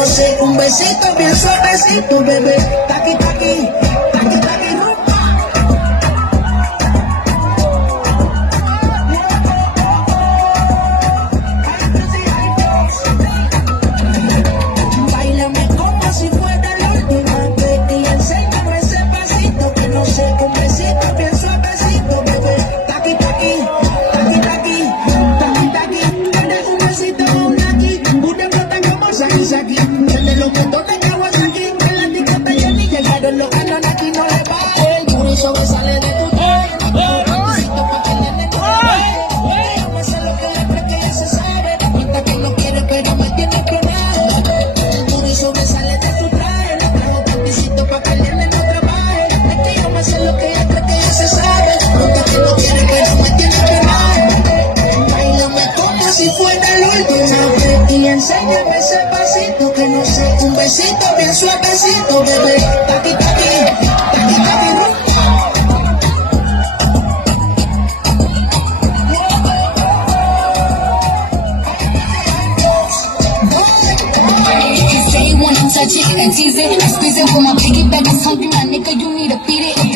no sé, un besito bien suavecito, bebé. Taqui, taqui, taqui, taqui, rumba. Báilame como si fuera la última vez y enséñame ese pasito que no sé, un besito bien suavecito, bebé. Taqui, taqui, taqui, taqui, taqui, taqui. Tienes un besito con aquí, una flota como Saki Saki. Tiene los botones Kawasaki, en la ticota y el llegaron los canon aquí no le va. El duro sobresale de tu traje, besito pa' que le den una vez. Déjame hacer lo que le cree que ya se sabe. Cuenta que no quiere pero me tiene que dar. El duro sobresale de tu traje, le trajo panticito pa' que le den otra baje. Es que yo me sé lo que ella cree que ya se sabe. Cuenta que no quiere pero me tiene que dar. Báilame como si fuera la última vez y enséñame ese pasito que no sé, un besito bien suavecito, bebé. Taqui, taqui, taqui, taqui, rumba. You say you wanna touch it and tease it, I squeeze it for my piggyback is hungry, my nigga, you need to feed it.